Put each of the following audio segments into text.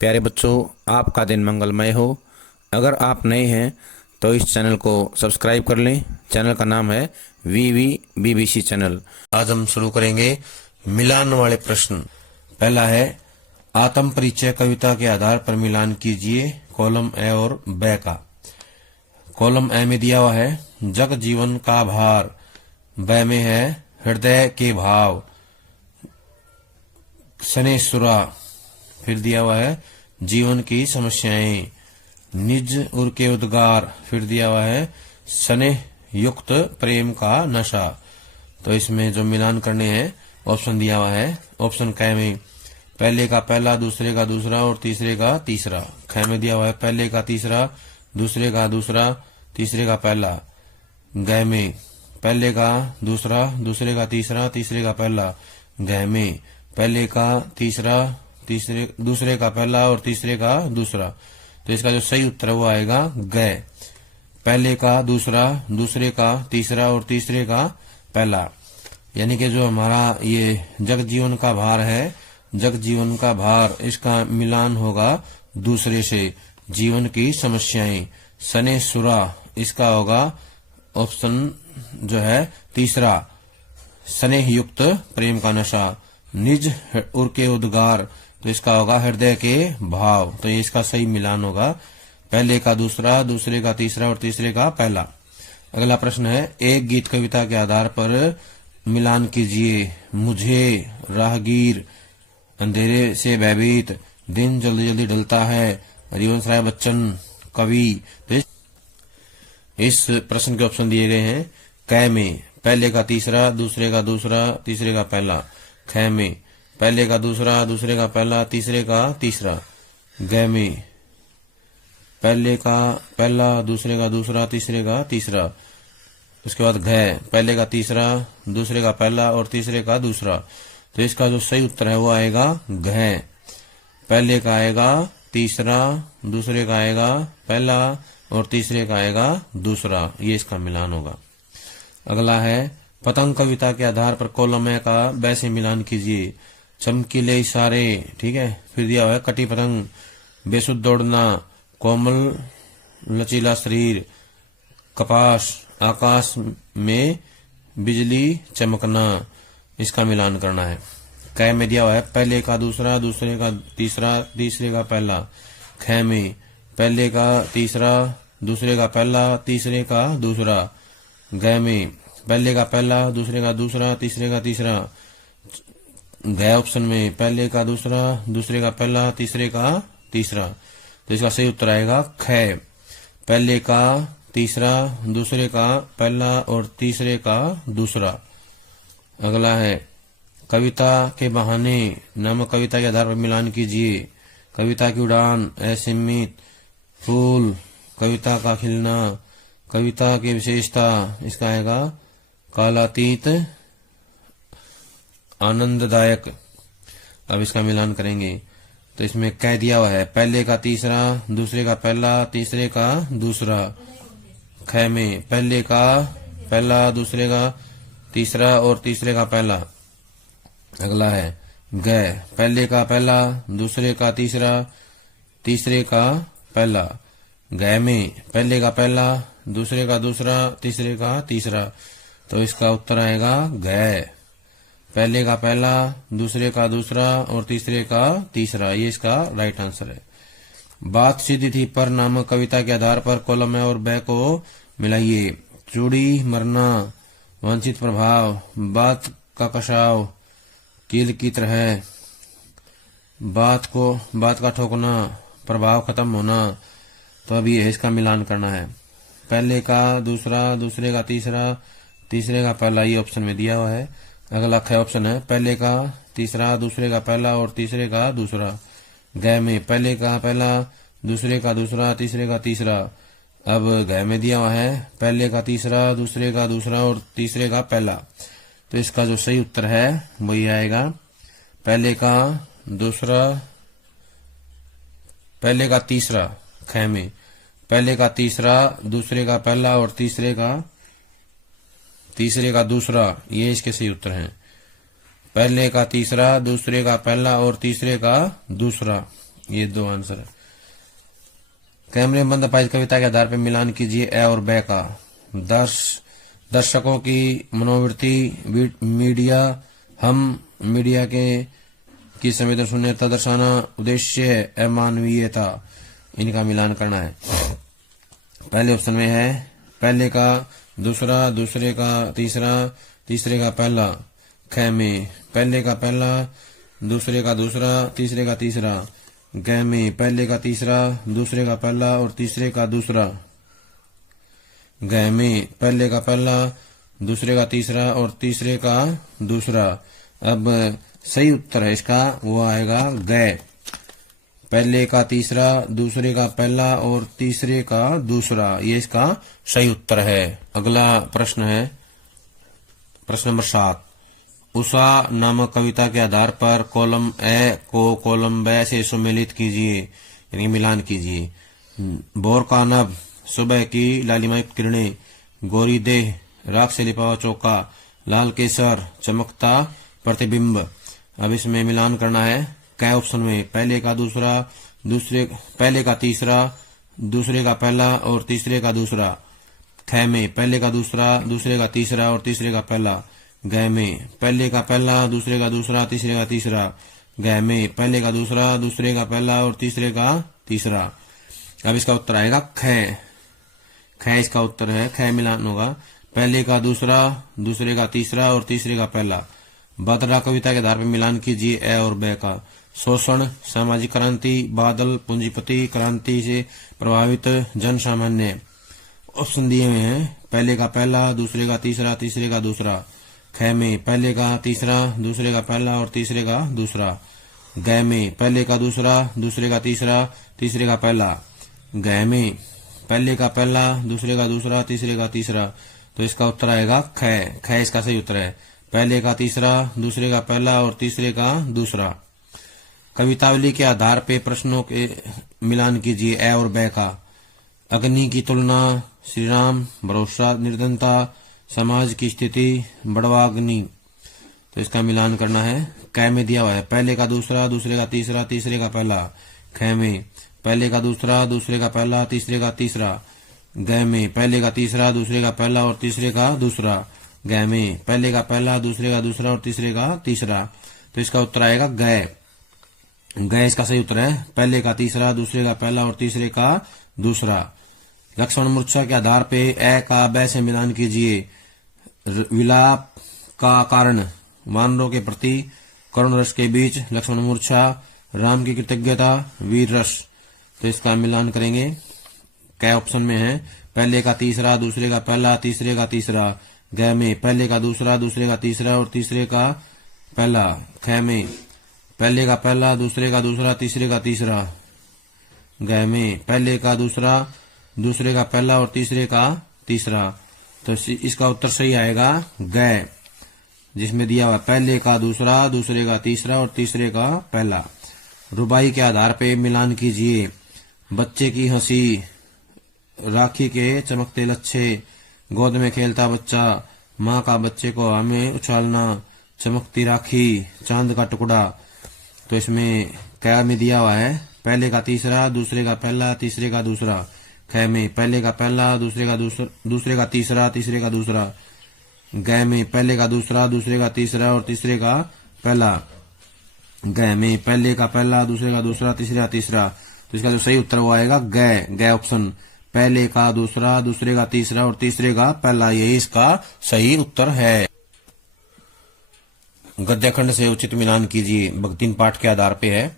प्यारे बच्चों, आपका दिन मंगलमय हो। अगर आप नए हैं तो इस चैनल को सब्सक्राइब कर लें। चैनल का नाम है BBC चैनल। आज हम शुरू करेंगे मिलान वाले प्रश्न। पहला है, आत्म परिचय कविता के आधार पर मिलान कीजिए कॉलम ए और ब का। कॉलम ए में दिया हुआ है जग जीवन का भार, ब में है हृदय के भाव, सनेसुरा, फिर दिया हुआ है जीवन की समस्याएं, निज उर के उद्गार, फिर दिया हुआ है स्नेह युक्त प्रेम का नशा। तो इसमें जो मिलान करने हैं ऑप्शन दिया हुआ है। ऑप्शन क में पहले का पहला, दूसरे का दूसरा और तीसरे का तीसरा। ख में दिया हुआ है पहले का तीसरा, दूसरे का दूसरा, तीसरे का पहला। ग में पहले का दूसरा, दूसरे का तीसरा, तीसरे का पहला। घ में पहले का तीसरा, दूसरे का पहला और तीसरे का दूसरा। तो इसका जो सही उत्तर है वो आएगा ग, पहले का दूसरा, दूसरे का तीसरा और तीसरे का पहला। यानी कि जो हमारा ये जग जीवन का भार है, जग जीवन का भार, इसका मिलान होगा दूसरे से। जीवन की समस्याएं, सने सुरा, इसका होगा ऑप्शन जो है तीसरा, स्नेह युक्त प्रेम का नशा। निज उर के उद्गार, तो इसका होगा हृदय के भाव। तो ये इसका सही मिलान होगा, पहले का दूसरा, दूसरे का तीसरा और तीसरे का पहला। अगला प्रश्न है, एक गीत कविता के आधार पर मिलान कीजिए। मुझे राहगीर, अंधेरे से भयभीत, दिन जल्दी जल्दी ढलता है, हरिवंश राय बच्चन कवि। तो इस प्रश्न के ऑप्शन दिए गए हैं। क में पहले का तीसरा, दूसरे का दूसरा, तीसरे का पहला। ख में पहले का दूसरा, दूसरे का पहला, तीसरे का तीसरा। ग में पहले का पहला, दूसरे का दूसरा, तीसरे का तीसरा। उसके बाद घ पहले का तीसरा, दूसरे का पहला और तीसरे का दूसरा। तो इसका जो सही उत्तर है वो आएगा घ, पहले का आएगा तीसरा, दूसरे का आएगा पहला और तीसरे का आएगा दूसरा। ये इसका मिलान होगा। अगला है, पतंग कविता के आधार पर कॉलम ए का ब से मिलान कीजिए। चमकीले इशारे, ठीक है। फिर दिया हुआ है कटी पतंग, बेसुध दौड़ना, कोमल लचीला शरीर, कपास, आकाश में बिजली चमकना। इसका मिलान करना है। क में दिया हुआ है पहले का दूसरा, दूसरे का तीसरा, तीसरे का पहला। ख में पहले का तीसरा, दूसरे का पहला, तीसरे का दूसरा। ग में पहले का पहला, दूसरे का दूसरा, तीसरे का तीसरा। घ ऑप्शन में पहले का दूसरा, दूसरे का पहला, तीसरे का तीसरा। तो इसका सही उत्तर आएगा ख, पहले का तीसरा, दूसरे का पहला और तीसरे का दूसरा। अगला है, कविता के बहाने नामक कविता के आधार पर मिलान कीजिए। कविता की उड़ान, असीमित, फूल, कविता का खिलना, कविता की विशेषता, इसका आएगा कालातीत, आनंददायक। अब इसका मिलान करेंगे तो इसमें कह दिया हुआ है पहले का तीसरा, दूसरे का पहला, तीसरे का दूसरा। ख में पहले का पहला, दूसरे का तीसरा और तीसरे का पहला। अगला है ग, पहले का पहला, दूसरे का तीसरा, तीसरे का पहला। ग में पहले का पहला, दूसरे का दूसरा, तीसरे का तीसरा। तो इसका उत्तर आएगा ग, पहले का पहला, दूसरे का दूसरा और तीसरे का तीसरा। ये इसका राइट आंसर है। बात सीधी थी पर नामक कविता के आधार पर कॉलम ए और ब को मिलाइए। चूड़ी मरना, वांछित प्रभाव, बात का कशाव, कील की तरह, बात का ठोकना, प्रभाव खत्म होना। तो अभी ये इसका मिलान करना है। पहले का दूसरा, दूसरे का तीसरा, तीसरे का पहला, ये ऑप्शन में दिया हुआ है। अगला ख ऑप्शन है पहले का तीसरा, दूसरे का पहला और तीसरे का दूसरा। ग में पहले का पहला, दूसरे का दूसरा, तीसरे का तीसरा। अब घ में दिया हुआ है पहले का तीसरा, दूसरे का दूसरा और तीसरे का पहला। तो इसका जो सही उत्तर है वही आएगा पहले का दूसरा, पहले का तीसरा। ख में पहले का तीसरा, दूसरे का पहला और तीसरे का दूसरा। ये इसके सही उत्तर हैं। पहले का तीसरा, दूसरे का पहला और तीसरे का दूसरा। ये दो आंसर है। कैमरे में बंद अपाहिज कविता के आधार पर मिलान कीजिए ए और ब का। दर्शकों की मनोवृत्ति, मीडिया, हम मीडिया की संवेदन शून्यता दर्शाना, उद्देश्य अमानवीयता, इनका मिलान करना है। पहले ऑप्शन में है पहले का दूसरा, दूसरे का तीसरा, तीसरे का पहला। ख में पहले का पहला, दूसरे का दूसरा, तीसरे का तीसरा। ग में पहले का तीसरा, दूसरे का पहला और तीसरे का दूसरा। ग में पहले का पहला, दूसरे का तीसरा और तीसरे का दूसरा। अब सही उत्तर है इसका वो आएगा ग, पहले का तीसरा, दूसरे का पहला और तीसरे का दूसरा, ये इसका सही उत्तर है। अगला प्रश्न है प्रश्न नंबर 7। उषा नामक कविता के आधार पर कॉलम ए को कॉलम ब से सम्मिलित कीजिए, यानी मिलान कीजिए। भोर का नभ, सुबह की लालिमायुक्त किरणें, गोरी देह, राख से लिपा हुआ चौका, लाल केसर, चमकता प्रतिबिंब। अब इसमें मिलान करना है। क ऑप्शन में पहले का दूसरा, पहले का तीसरा, दूसरे का पहला और तीसरे का दूसरा। ख में पहले का दूसरा, दूसरे का तीसरा और तीसरे का पहला। ग में पहले का पहला, दूसरे का दूसरा, तीसरे का तीसरा। ग में पहले का दूसरा, दूसरे का पहला और तीसरे का तीसरा। अब इसका उत्तर आएगा ख। ख इसका उत्तर है। ख मिलान होगा पहले का दूसरा, दूसरे का तीसरा और तीसरे का पहला। बादरा कविता के आधार पर मिलान कीजिए ए और ब का। शोषण, सामाजिक क्रांति, बादल, पूंजीपति क्रांति से प्रभावित जन सामान्य। ऑप्शन दिए हुए हैं पहले का पहला, दूसरे का तीसरा, तीसरे का दूसरा। ख में पहले का तीसरा, दूसरे का पहला और तीसरे का दूसरा। ग में पहले का दूसरा, दूसरे का तीसरा, तीसरे का पहला। ग में पहले का पहला, दूसरे का दूसरा, तीसरे का तीसरा। तो इसका उत्तर आएगा ख। ख इसका सही उत्तर है। पहले का तीसरा, दूसरे का पहला और तीसरे का दूसरा। कवितावली के आधार पे प्रश्नों के मिलान कीजिए ए और ब का। अग्नि की तुलना, श्री राम, भरोसा, निर्धनता, समाज की स्थिति, बड़वाग्नि। तो इसका मिलान करना है। क में दिया हुआ है पहले का दूसरा, दूसरे का तीसरा, तीसरे का पहला। ख में पहले का दूसरा, दूसरे का पहला, तीसरे का तीसरा। ग में पहले का तीसरा, दूसरे का पहला और तीसरे का दूसरा। ग में पहले का पहला, दूसरे का दूसरा और तीसरे का तीसरा। तो इसका उत्तर आएगा ग। ग इसका सही उत्तर है। पहले का तीसरा, दूसरे का पहला और तीसरे का दूसरा। लक्ष्मण मूर्छा के आधार पे ए का ब से मिलान कीजिए। विलाप का कारण, वानरों के प्रति करुण रस के बीच लक्ष्मण मूर्छा, राम की कृतज्ञता, वीर रस। तो इसका मिलान करेंगे। क ऑप्शन में है पहले का तीसरा, दूसरे का पहला, तीसरे का तीसरा। ग में पहले का दूसरा, दूसरे का तीसरा और तीसरे का पहला। ख में पहले का पहला, दूसरे का दूसरा, तीसरे का तीसरा। ग में पहले का दूसरा, दूसरे का पहला और तीसरे का तीसरा। तो इसका उत्तर सही आएगा ग, जिसमें दिया हुआ पहले का दूसरा, दूसरे का तीसरा और तीसरे का पहला। रुबाई के आधार पे मिलान कीजिए। बच्चे की हंसी, राखी के चमकते लच्छे, गोद में खेलता बच्चा, माँ का बच्चे को हमें उछालना, चमकती राखी, चांद का टुकड़ा। तो इसमें क में दिया हुआ है पहले का तीसरा, दूसरे का पहला, तीसरे का दूसरा। ख में पहले का पहला, दूसरे का तीसरा, तीसरे का दूसरा। ग में पहले का दूसरा, दूसरे का तीसरा और तीसरे का पहला। ग में पहले का पहला, दूसरे का दूसरा, तीसरे का तीसरा। तो इसका जो सही उत्तर वो आएगा ग। ग ऑप्शन, पहले का दूसरा, दूसरे का तीसरा और तीसरे का पहला, यही इसका सही उत्तर है। गद्य खंड से उचित मिलान कीजिए। भक्तिन पाठ के आधार पे है।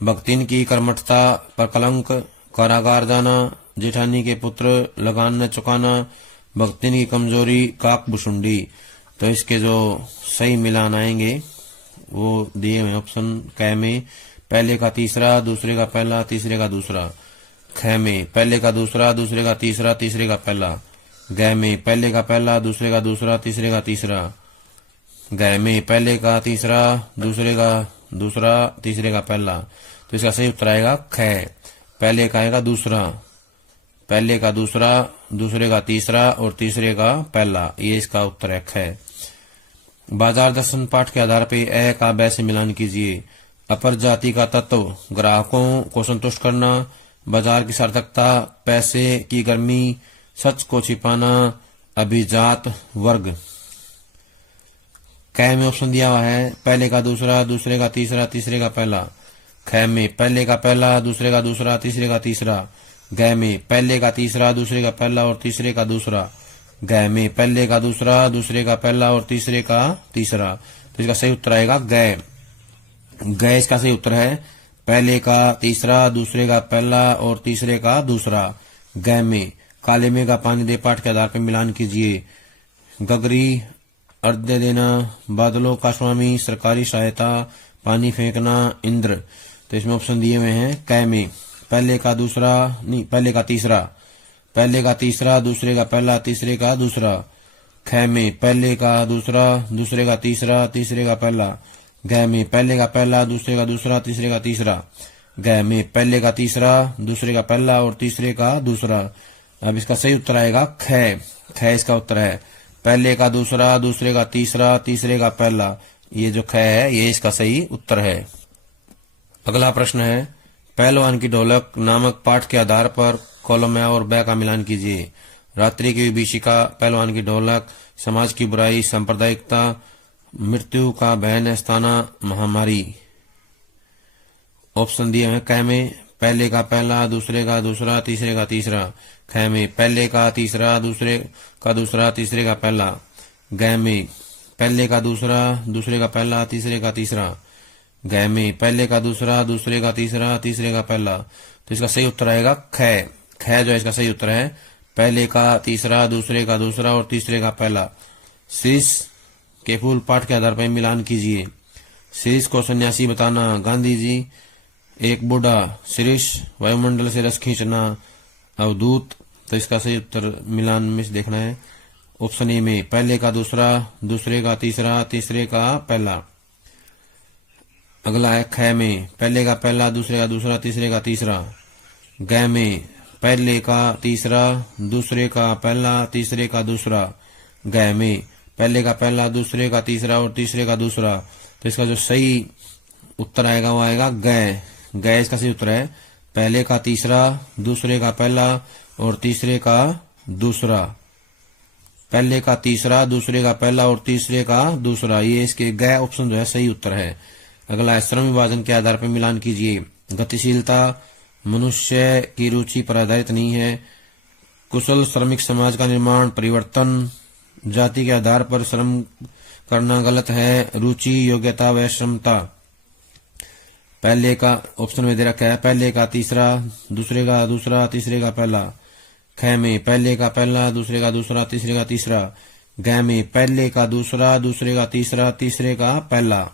भक्तिन की कर्मठता पर कलंक, कारागार जाना, जेठानी के पुत्र, लगान न चुकाना, भक्तिन की कमजोरी, काक भुसुंडी। तो इसके जो सही मिलान आएंगे वो दिए हुए ऑप्शन। क में पहले का तीसरा, दूसरे का पहला, तीसरे का दूसरा। ख में पहले का दूसरा, दूसरे का तीसरा, तीसरे का पहला। ग में पहले का पहला, दूसरे का दूसरा, तीसरे का तीसरा। ग में पहले का तीसरा, दूसरे का दूसरा, तीसरे का पहला। तो इसका सही उत्तर आएगा ख। पहले का आएगा दूसरा, पहले का दूसरा, दूसरे का तीसरा और तीसरे का पहला, ये इसका उत्तर है ख। बाजार दर्शन पाठ के आधार पे ए का ब से मिलान कीजिए। अपर जाति का तत्व, ग्राहकों को संतुष्ट करना, बाजार की सार्थकता, पैसे की गर्मी, सच को छिपाना, अभिजात वर्ग। कै में ऑप्शन दिया हुआ है पहले का दूसरा, दूसरे का तीसरा, तीसरे का पहला। ख में पहले का पहला, दूसरे का दूसरा, तीसरे का तीसरा। ग में पहले का तीसरा, दूसरे का पहला और तीसरे का दूसरा। ग में पहले का दूसरा, दूसरे का पहला और तीसरे का तीसरा। तो इसका सही उत्तर आएगा ग। ग इसका सही उत्तर है पहले का तीसरा, दूसरे का पहला और तीसरे का दूसरा। ग में काले में का पानी दे पाठ के आधार पर मिलान कीजिए। गगरी, अर्ध्य देना, बादलों का स्वामी, सरकारी सहायता, पानी फेंकना, इंद्र। तो इसमें ऑप्शन दिए हुए हैं कै में पहले का दूसरा, नहीं पहले का तीसरा, पहले का तीसरा, दूसरे का पहला, तीसरे का दूसरा। ख में पहले का दूसरा, दूसरे का तीसरा, तीसरे का पहला। ग में पहले का पहला, दूसरे का दूसरा, तीसरे का तीसरा। ग में पहले का तीसरा, दूसरे का पहला और तीसरे का दूसरा। अब इसका सही उत्तर आएगा ख। ख इसका उत्तर है पहले का दूसरा, दूसरे का तीसरा, तीसरे का पहला। ये जो ख है ये इसका सही उत्तर है। अगला प्रश्न है पहलवान की ढोलक नामक पाठ के आधार पर कॉलम ए और ब का मिलान कीजिए। रात्रि की विभीषिका, पहलवान की ढोलक, समाज की बुराई, सांप्रदायिकता, मृत्यु का भय नस्ताना, महामारी। ऑप्शन दिए हैं क में पहले का पहला, दूसरे का दूसरा, तीसरे का तीसरा। ख में पहले का तीसरा, दूसरे का दूसरा, तीसरे का पहला। ग में पहले का दूसरा, दूसरे का पहला, तीसरे का तीसरा। ग में पहले का दूसरा, दूसरे का तीसरा, तीसरे का पहला। तो इसका सही उत्तर आएगा ख। ख जो इसका सही उत्तर है पहले का तीसरा, दूसरे का दूसरा और तीसरे का पहला। शीश के फूल पाठ के आधार पर मिलान कीजिए। शीश को सन्यासी बताना, गांधी जी। एक बूढ़ा, शीर्ष वायुमंडल से रस खींचना, अवधूत। तो इसका सही उत्तर मिलान में से देखना है। ऑप्शन ए में पहले का दूसरा, दूसरे का तीसरा, तीसरे का पहला। अगला है ख में पहले का पहला, दूसरे का दूसरा, तीसरे का तीसरा। ग में पहले का तीसरा, दूसरे का पहला, तीसरे का दूसरा। ग में पहले का पहला, दूसरे का तीसरा और तीसरे का दूसरा। तो इसका जो सही उत्तर आएगा वो आएगा ग। ग इसका सही उत्तर है पहले का तीसरा, दूसरे का पहला और तीसरे का दूसरा। पहले का तीसरा, दूसरे का पहला और तीसरे का दूसरा। ये इसके ग ऑप्शन जो है सही उत्तर है। अगला है श्रम विभाजन के आधार पर मिलान कीजिए। गतिशीलता मनुष्य की रुचि पर आधारित नहीं है। कुशल श्रमिक समाज का निर्माण, परिवर्तन, जाति के आधार पर श्रम करना गलत है। रुचि, योग्यता व क्षमता। पहले का ऑप्शन में दे रखा है पहले का तीसरा, दूसरे का दूसरा, तीसरे का पहला। ख में पहले का पहला, दूसरे का दूसरा, तीसरे का तीसरा। ग में पहले का दूसरा, दूसरे का तीसरा, तीसरे का पहला।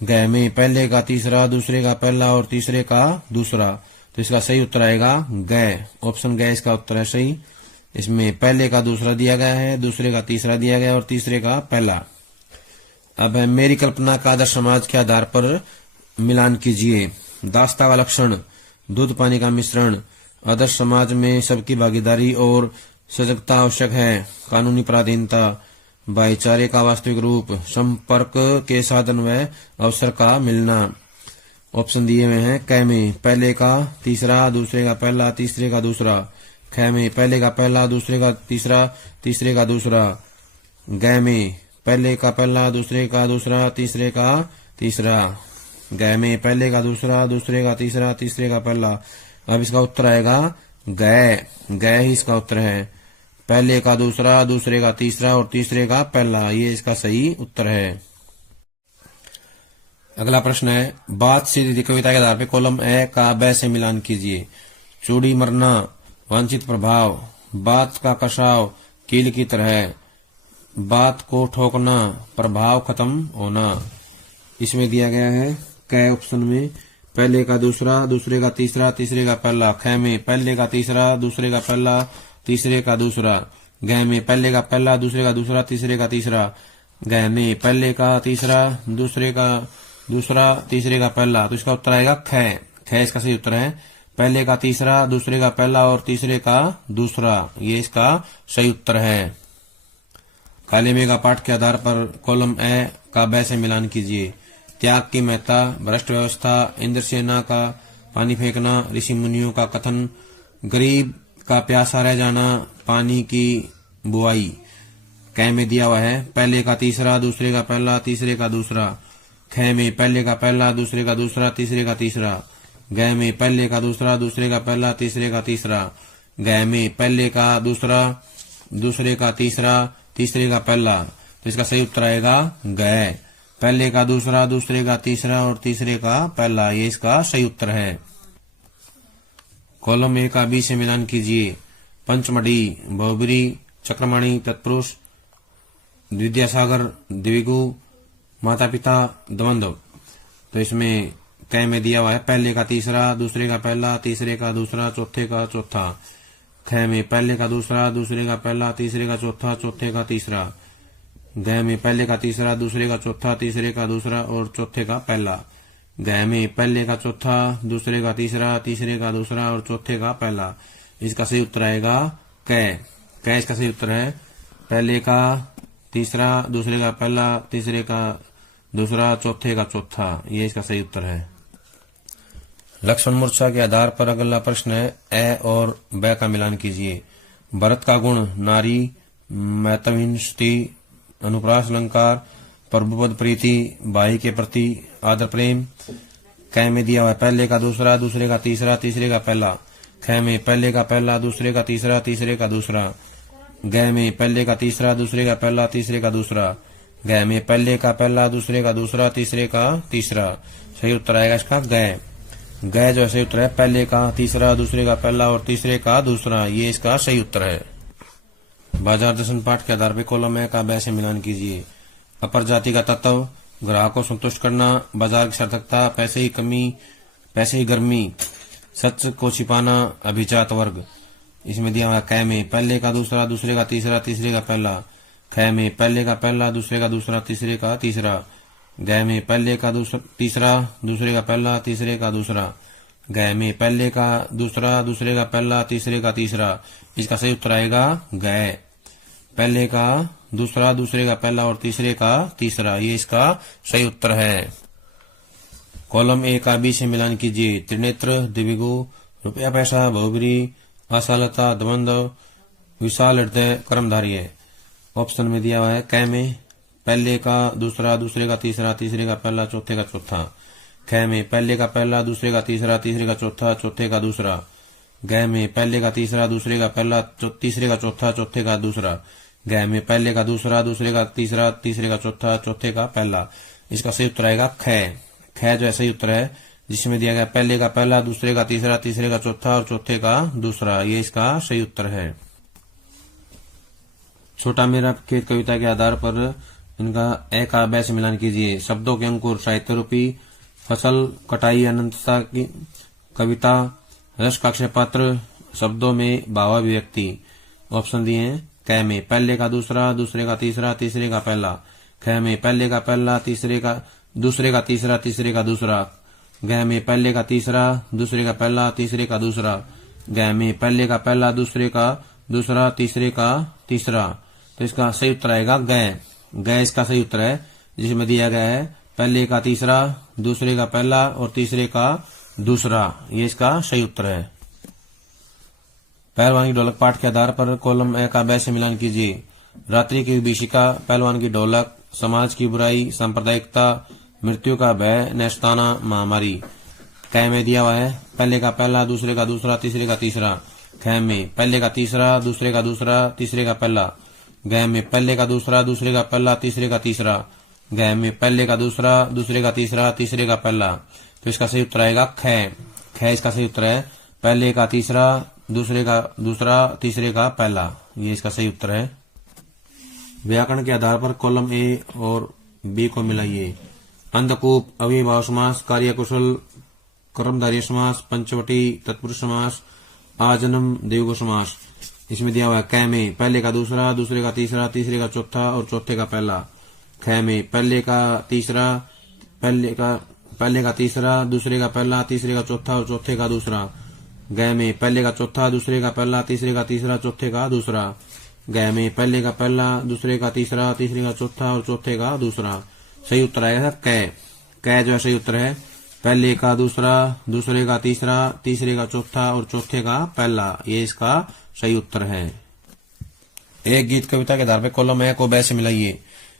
ग में पहले का तीसरा, दूसरे का पहला और तीसरे का दूसरा। तो इसका सही उत्तर आएगा ग। ऑप्शन ग इसका उत्तर है सही। इसमें पहले का दूसरा दिया गया है, दूसरे का तीसरा दिया गया और तीसरे का पहला। अब है मेरी कल्पना का आदर्श समाज के आधार पर मिलान कीजिए। दास्ता का लक्षण, दूध पानी का मिश्रण, आदर्श समाज में सबकी भागीदारी और सजगता आवश्यक है, कानूनी पराधीनता, भाईचारे का वास्तविक रूप, संपर्क के साधन व अवसर का मिलना। ऑप्शन दिए हुए हैं क में पहले का तीसरा, दूसरे का पहला, तीसरे का दूसरा। ख में पहले का पहला, दूसरे का तीसरा, तीसरे का दूसरा। ग में पहले का पहला, दूसरे का दूसरा, तीसरे का तीसरा। ग में पहले का दूसरा, दूसरे का तीसरा, तीसरे का पहला। अब इसका उत्तर आएगा ग। ग ही इसका उत्तर है पहले का दूसरा, दूसरे का तीसरा और तीसरे का पहला। ये इसका सही उत्तर है। अगला प्रश्न है बात सीधी कविता के आधार पर कॉलम ए का ब से मिलान कीजिए। चूड़ी मरना, वांछित प्रभाव, बात का कसाव, कील की तरह, बात को ठोकना, प्रभाव खत्म होना। इसमें दिया गया है क ऑप्शन में पहले का दूसरा, दूसरे का तीसरा, तीसरे का पहला। ख में पहले का तीसरा, दूसरे का पहला, तीसरे का दूसरा। ग में पहले का पहला, दूसरे का दूसरा, तीसरे का तीसरा। ग में पहले का तीसरा, दूसरे का दूसरा, तीसरे का पहला। तो इसका उत्तर आएगा ख। ख इसका सही उत्तर है पहले का तीसरा, दूसरे का पहला और तीसरे का दूसरा। ये इसका सही उत्तर है। काले में का पाठ के आधार पर कॉलम ए का ब से मिलान कीजिए। त्याग की महत्ता, भ्रष्ट व्यवस्था, इंद्रसेना का पानी फेंकना, ऋषि मुनियों का कथन, गरीब का प्यासा रह जाना, पानी की बुआई। कै में दिया हुआ है पहले का तीसरा, दूसरे का पहला, तीसरे का दूसरा। ख में पहले का पहला, दूसरे का दूसरा, तीसरे का तीसरा। ग में पहले का दूसरा, दूसरे का पहला, तीसरे का तीसरा। ग में पहले का दूसरा, दूसरे का तीसरा, तीसरे का पहला। तो इसका सही उत्तर आएगा ग। पहले का दूसरा, दूसरे का तीसरा और तीसरे का पहला, ये इसका सही उत्तर है। कॉलम ए का बी से मिलान कीजिए। पंचमढ़ी बहुब्री, चक्रमणि तत्पुरुष, विद्यासागर द्विगु, माता पिता द्वंद्व। तो इसमें कै में दिया हुआ है पहले का तीसरा, दूसरे का पहला, तीसरे का दूसरा, चौथे का चौथा। ख में पहले का दूसरा, दूसरे का पहला, तीसरे का चौथा, चौथे का तीसरा। ग में पहले का तीसरा, दूसरे का चौथा, तीसरे का दूसरा और चौथे का पहला। ग में पहले का चौथा, दूसरे का तीसरा, तीसरे का दूसरा और चौथे का पहला। इसका सही उत्तर आएगा कै। कै इसका सही उत्तर है। पहले का तीसरा, दूसरे का पहला, तीसरे का दूसरा, चौथे का चौथा, ये इसका सही उत्तर है। लक्षण मूर्छा के आधार पर अगला प्रश्न है ए और ब का मिलान कीजिए। भरत का गुण नारी, महत्वहीन स्त्री, अनुप्रास अलंकार, प्रभुपद प्रीति, भाई के प्रति आदर प्रेम। कै में दिया हुआ है पहले का दूसरा, दूसरे का तीसरा, तीसरे का पहला। ख में पहले का पहला, दूसरे का तीसरा, तीसरे का दूसरा। ग में पहले का तीसरा, दूसरे का पहला, तीसरे का दूसरा। ग में पहले का पहला, दूसरे का दूसरा, तीसरे का तीसरा। सही उत्तर आएगा इसका ग। ग जो सही उत्तर है पहले का तीसरा, दूसरे का पहला और तीसरे का दूसरा, ये इसका सही उत्तर है। बाजार दर्शन पाठ के आधार पर कॉलम ए का ब से मिलान कीजिए। अपर जाति का तत्व, ग्राहक को संतुष्ट करना, बाजार की सार्थकता, पैसे की कमी, पैसे की गर्मी, सच को छिपाना, अभिजात वर्ग। इसमें दिया हुआ कै में पहले का दूसरा, दूसरे का तीसरा, तीसरे का पहला। ख में पहले का पहला, दूसरे का दूसरा, तीसरे का तीसरा। ग में पहले का तीसरा, दूसरे का पहला, तीसरे का दूसरा। ग में पहले का दूसरा, दूसरे का पहला, तीसरे का तीसरा। इसका सही उत्तर आएगा ग। पहले का दूसरा, दूसरे का पहला और तीसरे का तीसरा, ये इसका सही उत्तर है। कॉलम ए का बी से मिलान कीजिए। त्रिनेत्र, दिविगु, रुपया पैसा, बहुब्री, आशालता, द्वंद्व, विशाल हृदय, कर्मधार्य। ऑप्शन में दिया हुआ है कै में पहले का दूसरा, दूसरे का तीसरा, तीसरे का पहला, चौथे का चौथा। ख में पहले का पहला, दूसरे का तीसरा, तीसरे का चौथा, चौथे का दूसरा। ग में पहले का तीसरा, दूसरे का पहला, तीसरे का चौथा, चौथे का दूसरा। ग में पहले का दूसरा, दूसरे का तीसरा, तीसरे का चौथा, चौथे का पहला। इसका सही उत्तर आएगा ख। ख जो है सही उत्तर है, जिसमें दिया गया पहले का पहला, दूसरे का तीसरा, तीसरे का चौथा और चौथे का दूसरा, ये इसका सही उत्तर है। छोटा मेरा खेत कविता के आधार पर इनका ए का ब से मिलान कीजिए। शब्दों के अंकुर, साहित्य रूपी, फसल कटाई, अनंतता की कविता, रस का क्षय पात्र, शब्दों में भावाभिव्यक्ति। ऑप्शन दिए हैं कै में पहले का दूसरा, दूसरे का तीसरा, तीसरे का पहला। ख में पहले का पहला, तीसरे का दूसरे का तीसरा, तीसरे का दूसरा। ग में पहले का तीसरा, दूसरे का पहला, तीसरे का दूसरा। ग में पहले का पहला, दूसरे का दूसरा, तीसरे का तीसरा। तो इसका सही उत्तर आएगा ग। ग इसका सही उत्तर है, जिसमें दिया गया है पहले का तीसरा, दूसरे का पहला और तीसरे का दूसरा, ये इसका सही उत्तर है। पहलवान की ढोलक पाठ के आधार पर कॉलम ए का ब से मिलान कीजिए। रात्रि की विभीषिका, पहलवान की ढोलक, समाज की बुराई, सांप्रदायिकता, मृत्यु का भय, नैस्ताना, महामारी। कै में दिया हुआ है पहले का पहला, दूसरे का दूसरा, तीसरे का तीसरा। ख में पहले का तीसरा, दूसरे का दूसरा, तीसरे का पहला। ग में पहले का दूसरा, दूसरे का पहला, तीसरे का तीसरा। ग में पहले का दूसरा, दूसरे का तीसरा, तीसरे का पहला। तो इसका सही उत्तर आएगा ख। ख इसका सही उत्तर है, पहले का तीसरा, दूसरे का दूसरा, तीसरे का पहला, ये इसका सही उत्तर है। व्याकरण के आधार पर कॉलम ए और बी को मिलाइए। अंधकूप, अव्ययभाव समास, कार्यकुशल, कर्मधारय समास, पंचवटी, तत्पुरुष समास, आजन्म, देवगु समास। इसमें दिया हुआ है कै में पहले का दूसरा, दूसरे का तीसरा, तीसरे का चौथा और चौथे का पहला। ख में पहले का तीसरा, पहले का तीसरा, दूसरे का पहला, तीसरे का चौथा और चौथे का दूसरा। ग में पहले का चौथा, दूसरे का पहला, तीसरे का तीसरा, चौथे का दूसरा। ग में पहले का पहला, दूसरे का तीसरा, तीसरे का चौथा और चौथे का दूसरा। सही उत्तर आएगा कै। कै कै जो है सही उत्तर है। पहले का दूसरा, दूसरे का तीसरा, तीसरे का चौथा और चौथे का पहला, ये इसका सही उत्तर है। एक गीत कविता के आधार पर कॉलम ए को बै से मिलाइए।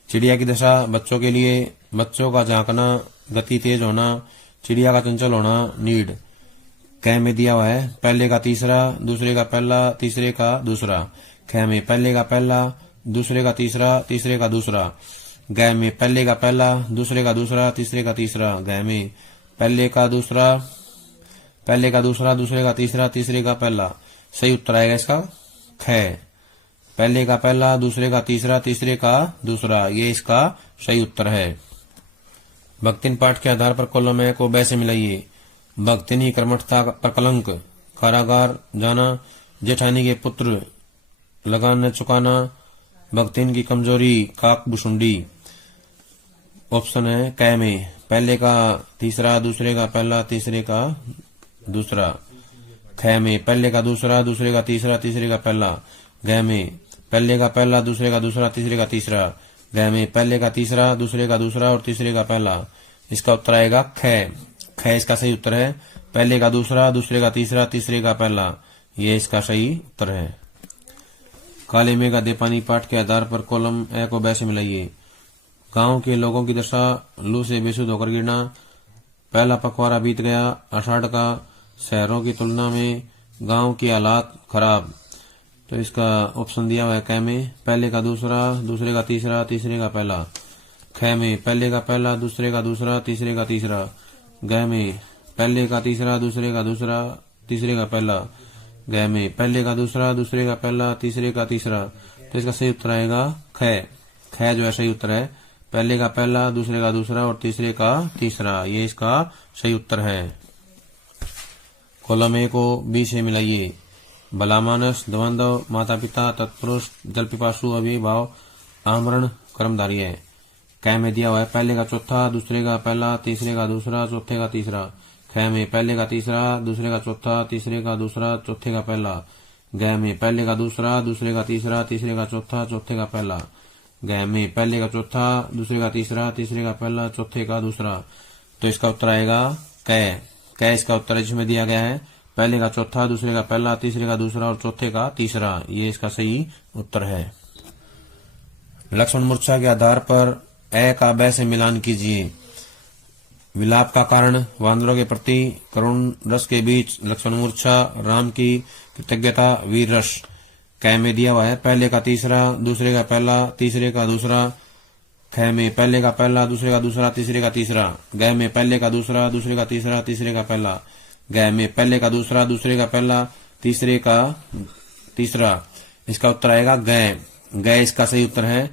चिड़िया की दशा बच्चों के लिए, बच्चों का झांकना, गति तेज होना, चिड़िया का चंचल होना, नीड। कै में दिया हुआ है पहले का तीसरा, दूसरे का पहला, तीसरे का दूसरा। कै में पहले का पहला, दूसरे का तीसरा, तीसरे का दूसरा। गै में पहले का पहला, दूसरे का दूसरा, तीसरे का तीसरा। गै में पहले का दूसरा, पहले का दूसरा, दूसरे का तीसरा, तीसरे का पहला। सही उत्तर आएगा इसका ख। पहले का पहला, दूसरे का तीसरा, तीसरे का दूसरा, ये इसका सही उत्तर है। भक्तिन पाठ के आधार पर कॉलम ए को बै से मिलाइए। भक्तिनी कर्मठता पर कलंक, कारागार जाना, जेठानी के पुत्र, लगान न चुकाना, भक्तिन की कमजोरी, काक बुशुंडी। ऑप्शन है कै में पहले का तीसरा, दूसरे का पहला, तीसरे का दूसरा। ख में पहले का दूसरा, दूसरे का तीसरा, तीसरे का पहला। ग में पहले का पहला, दूसरे का दूसरा, तीसरे का तीसरा। ग में पहले का तीसरा, दूसरे का दूसरा और तीसरे का पहला। इसका उत्तर आएगा ख। ख इसका सही उत्तर है। पहले का दूसरा, दूसरे का तीसरा, तीसरे का पहला, ये इसका सही उत्तर है। काले मेघ का दे पानी पाठ के आधार पर कॉलम ए को बै से मिलाइए। गांव के लोगों की दशा लू से बेसुध होकर गिरना, पहला पखवाड़ा बीत गया, आषाढ़ का, शहरों की तुलना में गांव की हालात खराब। तो इसका ऑप्शन दिया हुआ है कै में पहले का दूसरा, दूसरे का तीसरा, तीसरे का पहला। ख में पहले का पहला, दूसरे का दूसरा, तीसरे का तीसरा। ग में पहले का तीसरा, दूसरे का दूसरा, तीसरे का पहला। ग में पहले का दूसरा, दूसरे का पहला, तीसरे का तीसरा। तो इसका सही उत्तर आएगा ख। ख जो है सही उत्तर है। पहले का पहला, दूसरे का दूसरा और तीसरे का तीसरा, ये इसका सही उत्तर है। कॉलम ए को बी से मिलाइए। भला मानस, द्वंद्व, माता पिता, तत्पुरुष, जल पिपासु, अभिभाव, आमरण, कर्मधारी है। कै में दिया हुआ है पहले का चौथा, दूसरे का पहला, तीसरे का दूसरा, चौथे का तीसरा। ख में पहले का तीसरा, दूसरे का चौथा, तीसरे का दूसरा, चौथे का पहला। ग में पहले का दूसरा, दूसरे का तीसरा, तीसरे का चौथा, चौथे का पहला। ग में पहले का चौथा, दूसरे का तीसरा, तीसरे का पहला, चौथे का दूसरा। तो इसका उत्तर आएगा कै। कै इसका उत्तर है जिसमें दिया गया है पहले का चौथा, दूसरे का पहला, तीसरे का दूसरा और चौथे का तीसरा, ये इसका सही उत्तर है। लक्षण मूर्छा के आधार पर ए का बै से मिलान कीजिए। विलाप का कारण, वानरों के प्रति करुण रस के बीच, लक्षण मूर्छा, राम की कृतज्ञता, वीर रस। कै में दिया हुआ है पहले का तीसरा, दूसरे का पहला, तीसरे का दूसरा। ख में पहले का पहला, दूसरे का दूसरा, तीसरे का तीसरा। ग में पहले का दूसरा, दूसरे का तीसरा, तीसरे का पहला। ग में पहले का दूसरा, दूसरे का पहला, तीसरे का तीसरा। इसका उत्तर आएगा ग। ग इसका सही उत्तर है।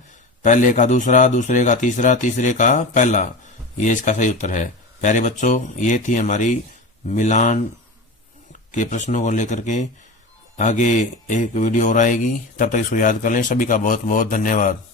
पहले का दूसरा, दूसरे का तीसरा, तीसरे का पहला, ये इसका सही उत्तर है। प्यारे बच्चों, ये थी हमारी मिलान के प्रश्नों को लेकर के। आगे एक वीडियो और आएगी, तब तक इसको याद कर लें। सभी का बहुत बहुत धन्यवाद।